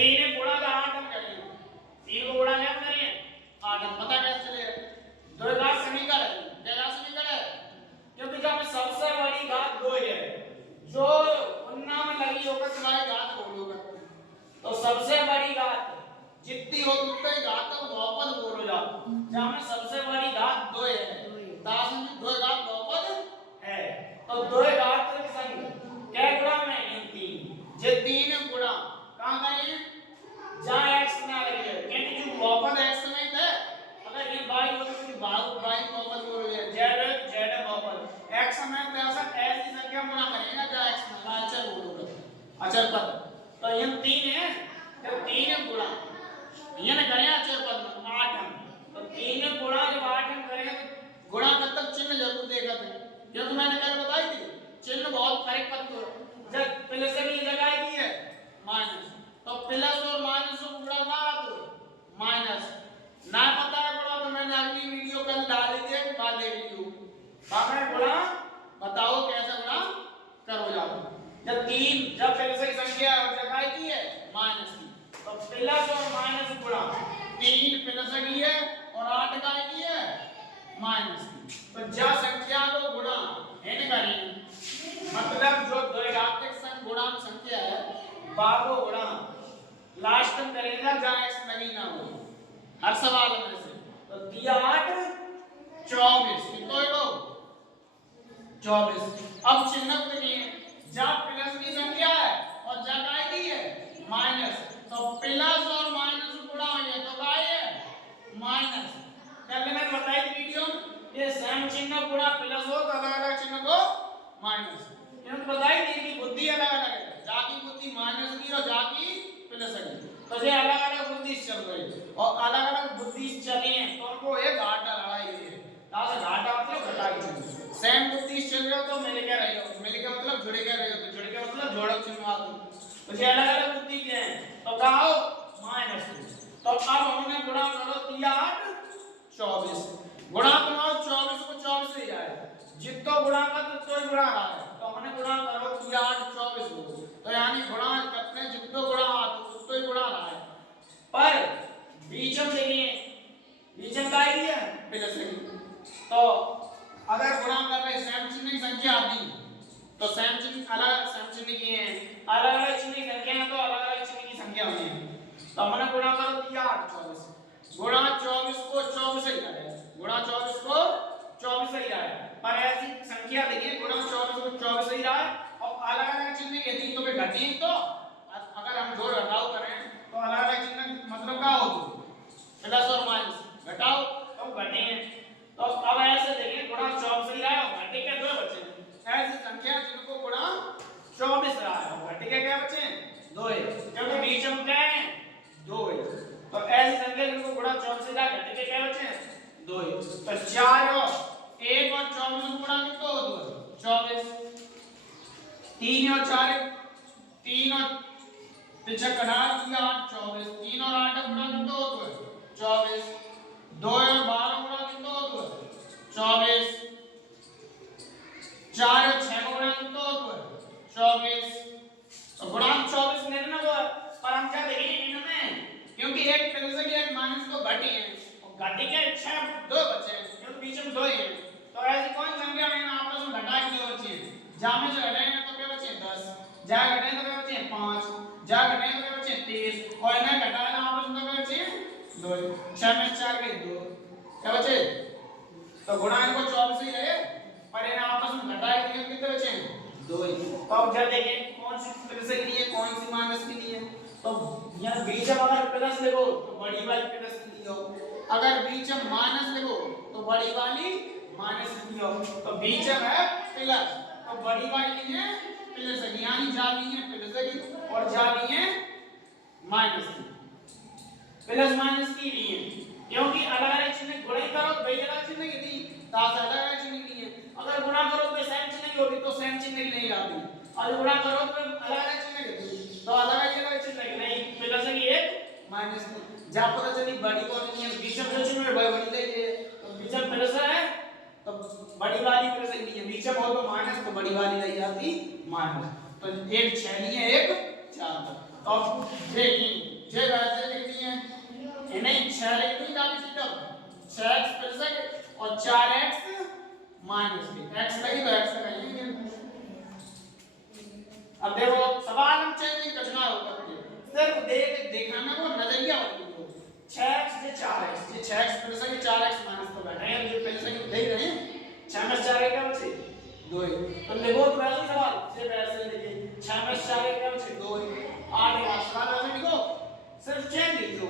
तीन गुणा का 8 हम करेंगे, 3 को गुणा क्या करेंगे 8 हम, पता कैसे चलेगा दो घात समीकरण है, क्या समीकरण है, क्योंकि जब सबसे बड़ी घात 2 है जो उन्ना में लगी होकर तुम्हारी घात बोलोगे तो सबसे बड़ी घात जितनी हो उतनी घात को बहुपद बोलो जाओ, जहां में सबसे बड़ी घात 2 है दास में 2 घात बहुपद है तो 2 घात की संख्या क्या गुणा में इन 3 जे 3 गुणा कहां करें जहां x ना लगे क्योंकि जो बहुपद x में है अगर ये y हो तो y बहुपद बोलो z बहुपद x में तो ऐसा ऐसी संख्या गुणा करेगा जहां x में अचर बोलोगे अचर पद तो ये 3 है जब 3 गुणा ये ना करें अचर पद में 8 हम तो 3 गुणा जब 8 हम करेंगे तो गुणा का तब चिन्ह जरूर देगा थे क्योंकि मैंने कल बताई थी चिन्ह बहुत फर्क पड़ता है जब प्लस की जगह की है माइनस तो प्लस और माइनस को गुणा ना तो माइनस ना पता है गुणा तो मैंने अगली वीडियो कल डाल दी है बाद देख लियो बाकी गुणा बताओ कैसे गुणा करो जाओ जब 3 जब प्लस की संख्या और जगह की है माइनस की तो प्लस और माइनस गुणा 3 प्लस की है और 8 का की है माइनस की तो जब संख्या को गुणा n करें मतलब जो द्विघातिक संख्या गुणांक संख्या है बाको गुणा लास्ट में करेगा जहां x नहीं ना हो हर सवाल में से तो दिया 8 24 कितना है 24 अब चिन्ह करिए जहां प्लस की संख्या है और जगह की है माइनस तो प्लस और माइनस गुणा होंगे तो क्या है माइनस कल मैंने बताई थी वीडियो ये सेम चिन्ह गुणा प्लस हो तो अलग अलग चिन्ह को माइनस मैंने बताई थी कि बुद्धि अलग अलग है जाकी बुद्धि माइनस की और जाकी प्लस की तो ये अलग अलग बुद्धि चल रही और अलग अलग बुद्धि चली है तो उनको एक घाटा लड़ाई है ताकि घाटा मतलब घटाई चिन्ह सेम बुद्धि चल रहे हो तो मिल के रहियो मिल के मतलब जुड़ के रहियो तो जुड़ के मतलब जोड़क चिन्ह आते तो ये अलग अलग बुद्धि के हैं तो कहो माइनस तो अब हमने गुणा करो दिया 8 24 गुणा बनाओ 24 को 24 से जाए जितना गुणा का तो गुणा रहा है तो हमने गुणा करो दिया 8 24 को तो यानी गुणा करते हैं जितना गुणा आ तो उतना ही गुणा रहा है पर बीजम देखिए बीजम का ही है प्लस तो अगर गुणा कर रहे सेम चिन्ह की संख्या आती तो सेम चिन्ह अलग सेम चिन्ह की है अलग अलग चिन्ह की संख्या है तो अलग अलग चिन्ह की संख्या होती है तो हमने गुणा करो दिया 8 24 गुणा 24 को 24 से ही आया गुणा 24 को 24 से ही आया पर ऐसी संख्या देखिए गुणा 24 को 24 से ही आया और अलग अलग चिन्ह यदि तो घटी तो अगर हम जोड़ घटाव करें तो अलग अलग चिन्ह मतलब क्या होगी प्लस और माइनस घटाओ तो घटे तो अब ऐसे देखिए गुणा 24 से ही आया और घटे के दो बचे ऐसी संख्या जिनको गुणा 24 रहा है और घटे के क्या बचे दो है क्योंकि बीच में क्या है 2 है तो ऐसी संख्या जिनको गुणा 24 से रहा घटे के क्या बचे 2 है तो 4 और 1 और 24 गुणा कितना हो 24 3 और 4 3 और पीछे कटा दिया 8 24 3 और 8 गुणा कितना हो 24 2 और 12 गुणा कितना हो 24 4 और 6 गुणा कितना हो 24 तो गुणा 24 नहीं ना वो पर हम क्या देखेंगे इनमें क्योंकि एक प्लस की एक माइनस तो घटी है और घटी के 6 2 बचे क्योंकि बीच में 2 है तो ऐसी कौन संख्या है ना आपस में घटा के बचे जहां में जो घटाएंगे तो क्या बचे 10 जहां घटाएंगे तो क्या बचे 5 जहां घटाएंगे तो क्या बचे 30 और इन्हें घटाना आपस में तो क्या बचे 2 6 में 4 के 2 क्या बचे तो गुणा इनको 24 ही है पर इन्हें आपस में घटाए तो कितने बचे 2 ही तो अब जब देखें कौन सी प्लस के लिए कौन सी माइनस के लिए तो यहां बीच में अगर प्लस लिखो तो बड़ी वाली प्लस लिखो अगर बीच में माइनस लिखो तो बड़ी वाली माइनस लिखो तो बीच में है प्लस तो बड़ी वाली है प्लस यानी जाली है प्लस की और जाली है माइनस की प्लस माइनस की लिए क्योंकि अलग अलग चिन्ह गुणा करो तो वही अलग चिन्ह की थी ताकि अलग अलग चिन्ह की लिए अगर गुणा करो तो सेम चिन्ह की होती तो सेम चिन्ह की नहीं आती और गुणा करो तो अलग अलग चिन्ह की थी तो अलग अलग चिन्ह की नहीं प्लस की एक माइनस की जब पता चली बड़ी कौन है बीच में जो चिन्ह बड़ी बड़ी नहीं है तो बीच में प्लस है तो बड़ी वाली प्लस नहीं है बीच में हो तो माइनस तो बड़ी वाली नहीं जाती माइनस तो एक 6 लिए एक 4 तो देखिए जे वैसे लिखनी है इन्हें 6 लिखनी जाती थी तब 6x प्लस और 4x माइनस के x लगी तो x लगाइए। अब देखो सवाल हम चेंज नहीं करना होगा सिर्फ दिखाना को नजरिया वाली को 6x से 4x ये 6x प्लस है 4x माइनस तो बैठा है ये पहले से देख रहे हैं 6 में 4 क्या बचे 2 तो लिखो तो वैसे सवाल से वैसे लिखिए 6 में 4 क्या बचे 2 8 सवाल वैसे लिखो सिर्फ चेंज लिखो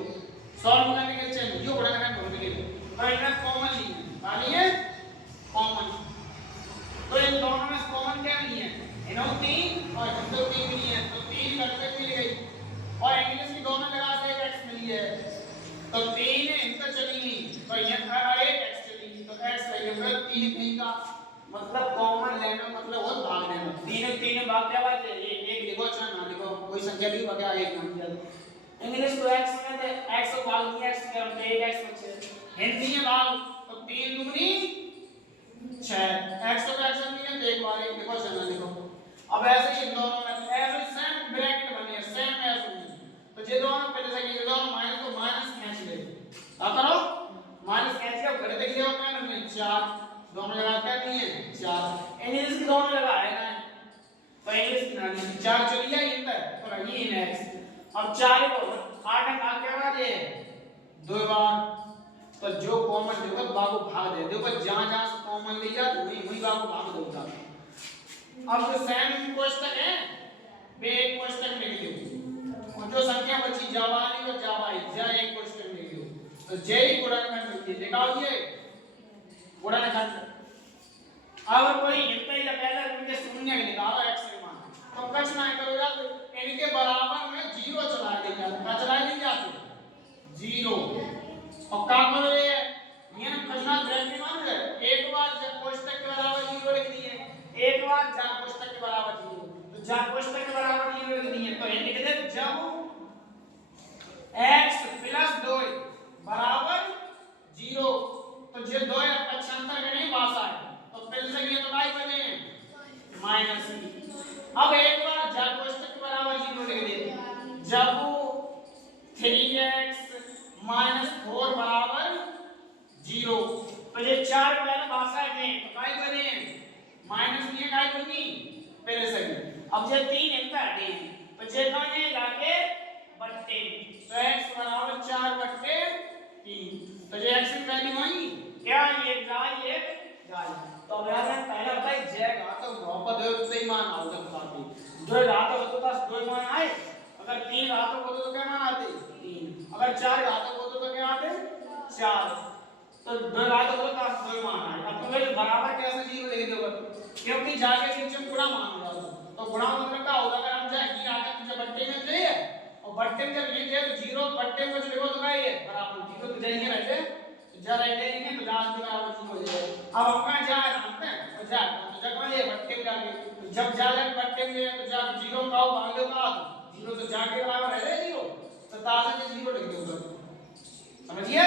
सॉल्व करने के लिए चेंज जो बड़ा करना ढूंढने के लिए और इनमें कॉमन नहीं है खाली है कॉमन तो इन दोनों में कॉमन क्या नहीं है इन्हों 3 और हम तो 3 नहीं है तो 3 करते मिल गई और इंग्लिश की दोनों लगा से x मिली है तो 3 है इनका चली नहीं तो यहां पर एक x चली तो x लगे फिर 3 कहीं का मतलब कॉमन लेना मतलब वो भाग लेना 3 भाग क्या बात है एक लिखो चाहे ना लिखो कोई संख्या लिखो क्या एक नाम दिया इंग्लिश को x में थे x को भाग दिया x के हम 1x बचे हिंदी में भाग तो 3 दुगनी 6 x को x नहीं है तो एक बार एक लिखो चाहे ना लिखो अब ऐसे ही इन दोनों में ऐसे सेम ब्रैकेट बनी है सेम ऐसे तो ये दोनों पहले से ये दोनों माइनस तो माइनस खींच ले क्या करो माइनस खींच के घड़े तक देखो क्या नहीं 4 दोनों जगह क्या नहीं है 4 इंग्लिश की दोनों जगह है ना तो इंग्लिश की ना 4 चली जाए इन तक तो ये इन x अब 4 को 8 का क्या बात है 2 बार तो जो कॉमन देखो बाबू भाग दे देखो जहां-जहां से कॉमन ले जा वही बाबू भाग दोगा अब जो सेम कोष्टक है वे एक कोष्टक में लिख दो और जो संख्या बची जावाली और जावाई जा एक कोष्टक में लिख दो तो जे ही गुणनखंड लिखिए लिखाओ ये गुणनखंड अब कोई इतना ही पहले इनके शून्य निकालो x के मान तो कुछ ना करो यार इनके बराबर में 0 चला देंगे क्या चला देंगे 0 और का करो ये ना कचना ब्रैकेट मान है एक बार जब कोष्टक के बराबर 0 लिख दिए एक बार जा कोष्टक के बराबर 0 तो जा कोष्टक के बराबर 0 लिख दिए तो ये लिख दे जब x + 2 बराबर 0 तो जे 2 पक्षांतर में नहीं भाषा है तो पहले से ये तो y बने माइनस अब एक बार जा कोष्टक के बराबर 0 लिख देते जब 3x - 4 बराबर 0 तो ये 4 पहले भाषा है तो y बने माइनस ये काय बनी पहले से अब जे 3 इनका हटे तो जे दोने लाके बट्टे तो x बराबर 4/3 तो जे x की वैल्यू आई क्या ये जाय तो अब यार पहले होता है जे घातक बहुपद है तो ही मान आओ तक बाकी जो घातक होता तो 2 मान आए अगर 3 घातक होते तो क्या मान आते 3 अगर 4 घातक होते तो क्या आते 4 तो 2 घातक होता तो 2 मान आए अब तो ये बराबर कैसे 0 लिख दोगे क्योंकि जाके नीचे गुणा मान लो तो गुणा मतलब क्या होगा अगर हम जाए ये आगे तुझे बट्टे में चाहिए और बट्टे में जब लिख दिया तो 0 बट्टे में जो लिखो तो क्या है बराबर 0 तो जाएंगे रहते जा रहते हैं तो 10 के बराबर 0 हो जाएगा अब हम कहां जा रहे हैं तो जा तो जब ये बट्टे में जाके जब जाए बट्टे में तो जा 0 का भाग दो का 0 तो जाके बराबर है 0 तो 10 से 0 लिख दो समझिए